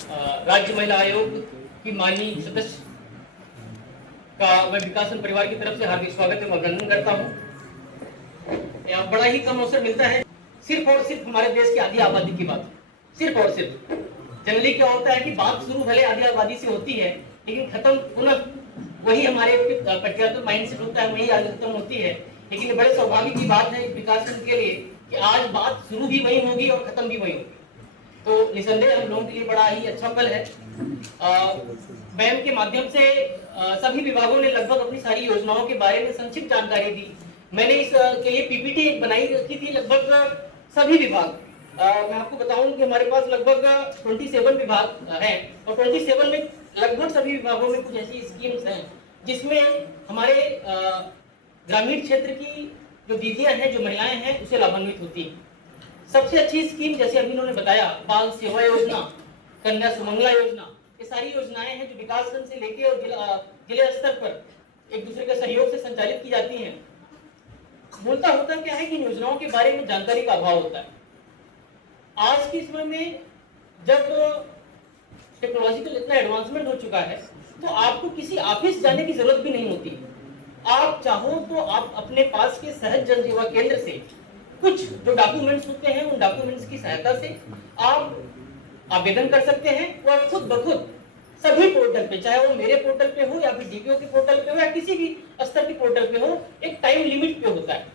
राज्य महिला आयोग की माननीय सदस्य का मैं विकासन परिवार की तरफ से हार्दिक स्वागत एवं अभिनंदन करता हूँ। बड़ा ही कम अवसर मिलता है सिर्फ और सिर्फ हमारे देश की आधी आबादी की बात, सिर्फ और सिर्फ। जनरली क्या होता है कि बात शुरू भले आधी आबादी से होती है, लेकिन खत्म पुनः वही हमारे पेट्रियार्कल माइंड से होता है, वही आगे खत्म होती है। लेकिन बड़े सौभाग्य की बात है विकास के लिए कि आज बात शुरू भी वही होगी और खत्म भी वही होगी। तो निसंदेह हम लोगों के लिए बड़ा ही अच्छा पल है। मैम के माध्यम से सभी विभागों ने लगभग अपनी सारी योजनाओं के बारे में संक्षिप्त जानकारी दी। मैंने इस के लिए पीपीटी एक बनाई रखी थी लगभग सभी विभाग। मैं आपको बताऊं कि हमारे पास लगभग 27 विभाग हैं और 27 में लगभग सभी विभागों में कुछ ऐसी स्कीम्स हैं जिसमें हमारे ग्रामीण क्षेत्र की जो दीदियां हैं, जो महिलाएं हैं, उसे लाभान्वित होती हैं। सबसे अच्छी स्कीम जैसे अभी उन्होंने बताया, बाल सेवा योजना, कन्या सुमंगला योजना, ये सारी योजनाएं हैं जो विकास खंड से लेके और जिले स्तर पर एक दूसरे के सहयोग से संचालित की जाती हैं। मूलतः होता क्या है कि इन योजनाओं के बारे में जानकारी का अभाव होता है। आज के समय में जब टेक्नोलॉजिकल इतना एडवांसमेंट हो चुका है तो आपको किसी ऑफिस जाने की जरूरत भी नहीं होती। आप चाहो तो आप अपने पास के सहज जन सेवा केंद्र से कुछ जो डॉक्यूमेंट्स होते हैं उन डॉक्यूमेंट्स की सहायता से आप आवेदन कर सकते हैं और खुद ब खुद सभी पोर्टल पे, चाहे वो मेरे पोर्टल पे हो या फिर डीपीओ के पोर्टल पे हो या किसी भी स्तर के पोर्टल पे हो, एक टाइम लिमिट पे होता है।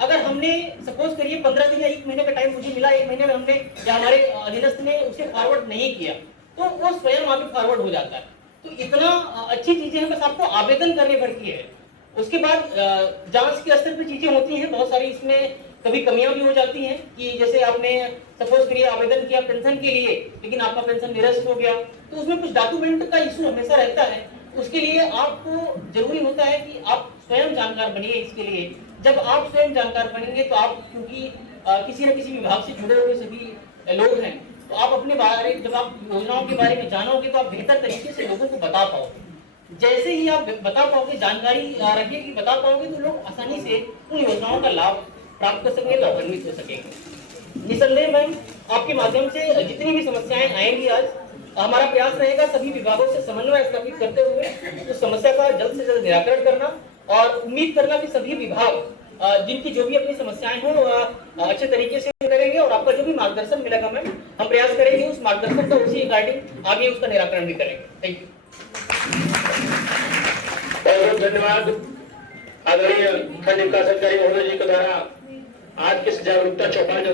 अगर हमने सपोज करिए 15 दिन या 1 महीने का टाइम मुझे मिला, 1 महीने में हमने या हमारे अधीनस्थ ने उसे फॉरवर्ड नहीं किया तो वो स्वयं आगे फॉरवर्ड हो जाता है। तो इतना अच्छी चीजें हैं, बस आपको आवेदन करने भर की है। उसके बाद जांच के स्तर पर चीजें होती हैं बहुत सारी। इसमें कभी कमियां भी हो जाती हैं कि जैसे आपने सपोज करिए आवेदन किया पेंशन के लिए, लेकिन आपका पेंशन निरस्त हो गया, तो उसमें कुछ डॉक्यूमेंट का इशू हमेशा रहता है। उसके लिए आपको जरूरी होता है कि आप स्वयं जानकार बनिए। इसके लिए जब आप स्वयं जानकार बनेंगे तो आप, क्योंकि किसी न किसी विभाग से जुड़े हुए सभी लोग हैं, तो आप अपने बारे, जब आप योजनाओं के बारे में जानोगे तो आप बेहतर तरीके से लोगों को बता पाओगे। जैसे ही आप बता पाओगे, जानकारी रखिए कि बता पाओगे, तो लोग आसानी से उन योजनाओं का लाभ प्राप्त कर सकेंगे, लाभान्वित हो सकेंगे। निसंदेह मैम, आपके माध्यम से जितनी भी समस्याएं आएंगी आज, हमारा प्रयास रहेगा सभी विभागों से समन्वय स्थापित करते हुए उस समस्या का जल्द से जल्द निराकरण करना और उम्मीद करना कि सभी विभाग जिनकी जो भी अपनी समस्याएं हों अच्छे तरीके से करेंगे और आपका जो भी मार्गदर्शन मिलेगा मैम, हम प्रयास करेंगे उस मार्गदर्शन का उसी रिगार्डिंग आगे उसका निराकरण भी करेंगे। Thank you. बहुत बहुत धन्यवाद आदरणीय खंड विकास अधिकारी महोदय जी के द्वारा आज के जागरूकता चौपाल